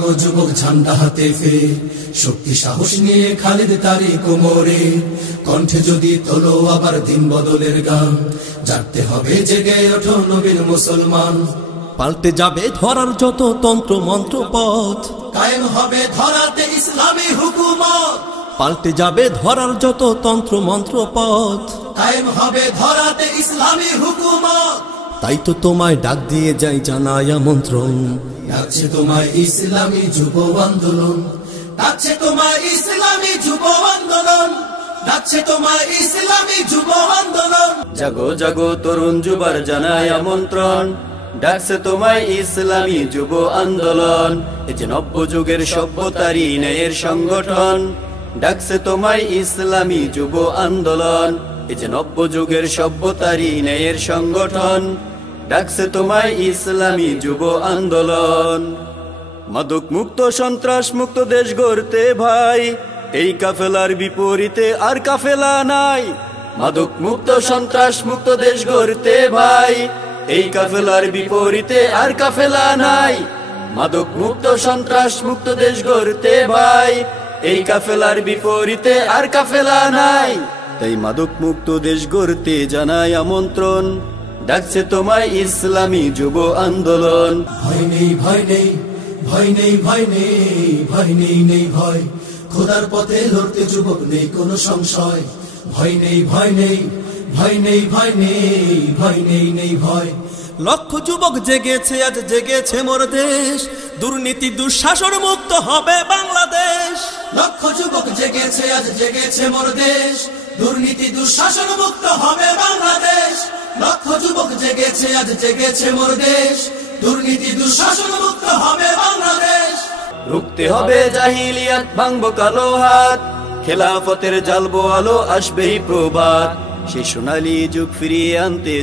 ও যুবক ঝান্ডা হাতে ফের শক্তি সাহস নিয়ে খালিদ তারি কোমরে কণ্ঠে যদি তোলো আবার দিন বদলের গান জাগতে হবে জেগে ওঠো নবীর মুসলমান পাল্টে যাবে ধরার যত তন্ত্র মন্ত্র পথ কায়েম হবে ধরাতে ইসলামী হুকুমত পাল্টে যাবে ধরার যত তন্ত্র মন্ত্র পথ কায়েম হবে ধরাতে ইসলামী হুকুমত তাই তো তোমায় ডাক দিয়ে যাই জানাই আমন্ত্রণ ডাকছে তোমায় ইসলামী যুব আন্দোলন ডাকছে তোমায় ইসলামী যুব আন্দোলন ডাকছে তোমায় ইসলামী যুব আন্দোলন জাগো জাগো তরুণ যুবার জানাই আমন্ত্রণ ডাকছে তোমায় ইসলামী যুব আন্দোলন এই যে নব্য যুগের সভ্যতারই ন্যায়ের সংগঠন ডাকছে তোমায় ইসলামী যুব আন্দোলন এই যে নব্য যুগের সভ্যতারই ন্যায়ের সংগঠন ডাকছে তোমায় ইসলামী যুব আন্দোলন মাদক মুক্ত সন্ত্রাস মুক্ত দেশ গড়তে ভাই এই কাফেলার বিপরীতে আর কাফেলা নাই মাদক মুক্ত সন্ত্রাস মুক্ত দেশ গড়তে ভাই এই কাফেলার বিপরীতে আর কাফেলা নাই মাদক মুক্ত সন্ত্রাস মুক্ত দেশ গড়তে ভাই এই কাফেলার বিপরীতে আর কাফেলা নাই তাই মাদক মুক্ত দেশ গড়তে জানাই আমন্ত্রণ ডাকছে তোমায় ইসলামী যুব আন্দোলন ভয় নেই ভয় নেই ভয় নেই ভয় নেই ভয় নেই নেই ভয় খোদার পথে লড়তে যুবক নেই কোনো সংশয় ভয় নেই ভয় নেই ভয় নেই ভয় নেই ভয় নেই নেই ভয় লক্ষ যুবক জেগেছে আজ জেগেছে মোর দেশ দুর্নীতি দুঃশাসন মুক্ত হবে বাংলাদেশ লক্ষ যুবক জেগেছে আজ জেগেছে মোর দেশ দুর্নীতি দুঃশাসন মুক্ত হবে বাংলাদেশ লক্ষ যুবক জেগেছে আজ জেগেছে মোর দেশ দুর্নীতি দুঃশাসন মুক্ত হবে বাংলাদেশ রুখতে হবে জাহিলিয়াত ভাঙবো কালো হাত খেলাফতের জ্বালবো আলো আসবেই প্রভাত সেই সোনালী যুগ ফিরিয়ে আনতে